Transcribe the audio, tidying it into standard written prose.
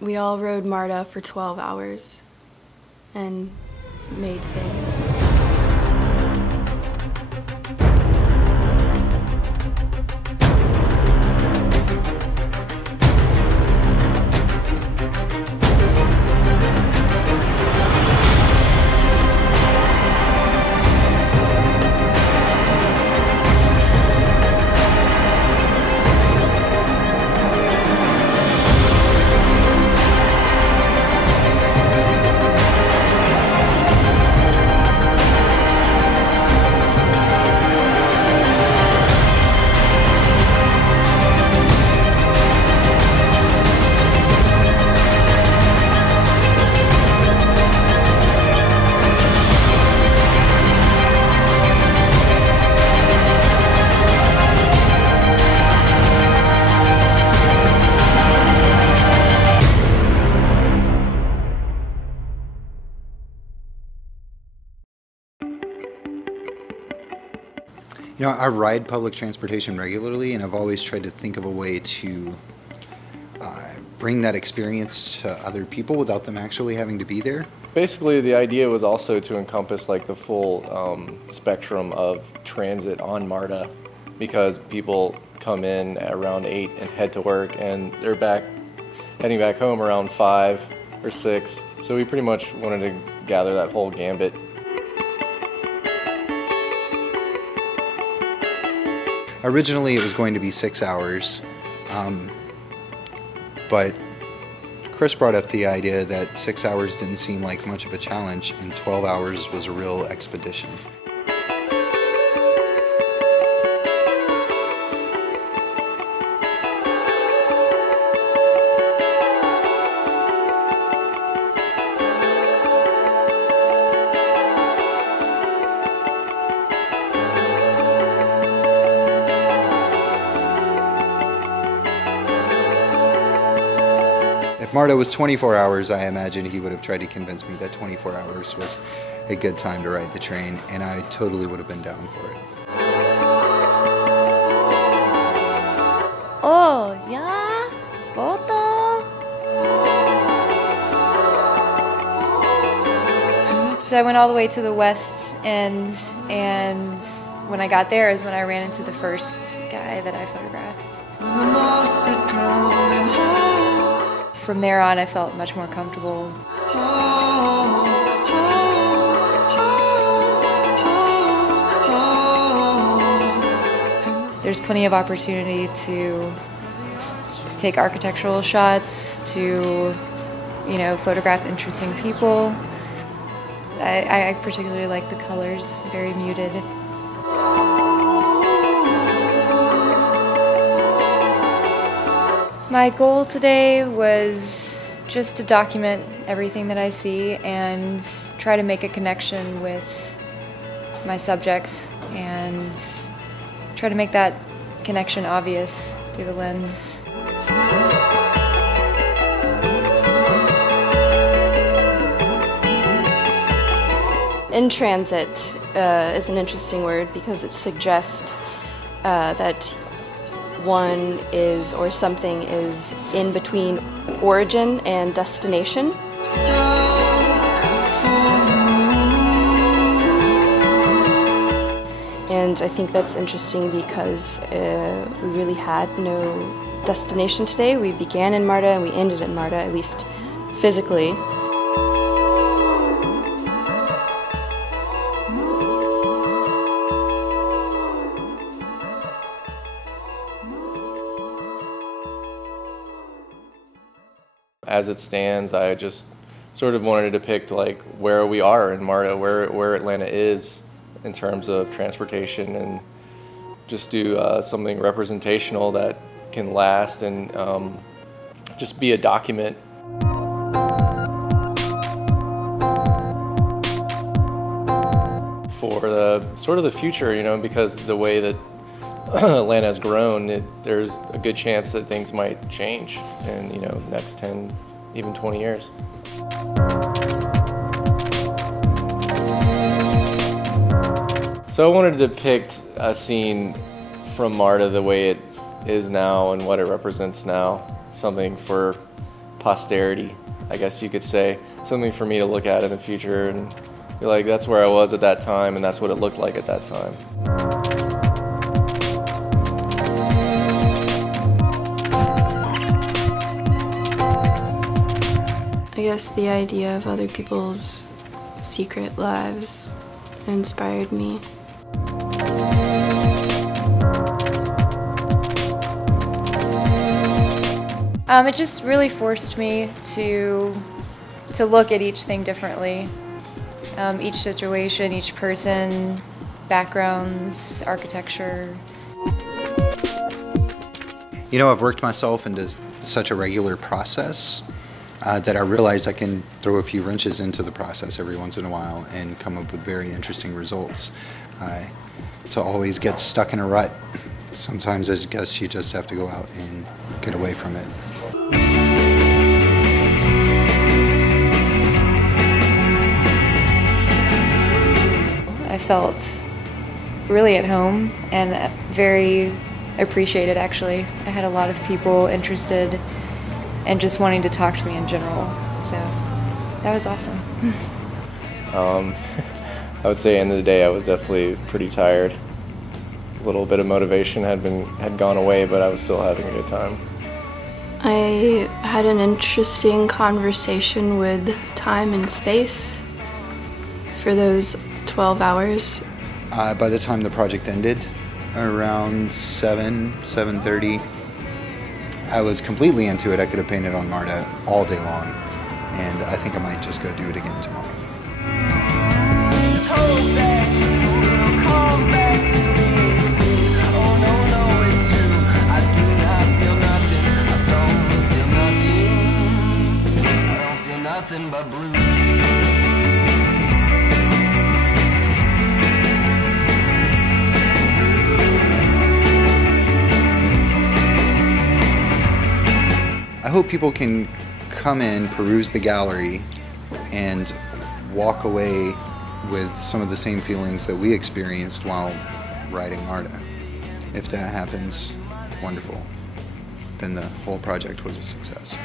We all rode MARTA for 12 hours and made things. You know, I ride public transportation regularly, and I've always tried to think of a way to bring that experience to other people without them actually having to be there. Basically, the idea was also to encompass like the full spectrum of transit on MARTA, because people come in at around 8 and head to work, and they're heading back home around 5 or 6. So we pretty much wanted to gather that whole gambit. Originally it was going to be 6 hours, but Chris brought up the idea that 6 hours didn't seem like much of a challenge, and 12 hours was a real expedition. If MARTA was 24 hours, I imagine he would have tried to convince me that 24 hours was a good time to ride the train, and I totally would have been down for it. Oh, yeah? Photo? So I went all the way to the west end, and when I got there is when I ran into the first guy that I photographed. From there on, I felt much more comfortable. There's plenty of opportunity to take architectural shots, to, you know, photograph interesting people. I particularly like the colors, very muted. My goal today was just to document everything that I see and try to make a connection with my subjects and try to make that connection obvious through the lens. In transit is an interesting word because it suggests that one is, or something is, in between origin and destination. And I think that's interesting because we really had no destination today. We began in MARTA and we ended in MARTA, at least physically. As it stands, I just sort of wanted to depict like where we are in MARTA, where Atlanta is in terms of transportation, and just do something representational that can last and just be a document. For the sort of the future, you know, because the way that Atlanta has grown, there's a good chance that things might change in, you know, next 10, even 20 years. So I wanted to depict a scene from MARTA the way it is now and what it represents now. Something for posterity, I guess you could say. Something for me to look at in the future and be like, that's where I was at that time and that's what it looked like at that time. I guess the idea of other people's secret lives inspired me. It just really forced me to look at each thing differently. Each situation, each person, backgrounds, architecture. You know, I've worked myself into such a regular process that I realized I can throw a few wrenches into the process every once in a while and come up with very interesting results. To always get stuck in a rut, sometimes I guess you just have to go out and get away from it. I felt really at home and very appreciated, actually. I had a lot of people interested and just wanting to talk to me in general, so that was awesome. I would say end of the day I was definitely pretty tired. A little bit of motivation had gone away, but I was still having a good time. I had an interesting conversation with time and space for those 12 hours. By the time the project ended, around 7:30, I was completely into it. I could have painted on MARTA all day long, and I think I might just go do it again tomorrow. I hope people can come in, peruse the gallery, and walk away with some of the same feelings that we experienced while riding MARTA. If that happens, wonderful. Then the whole project was a success.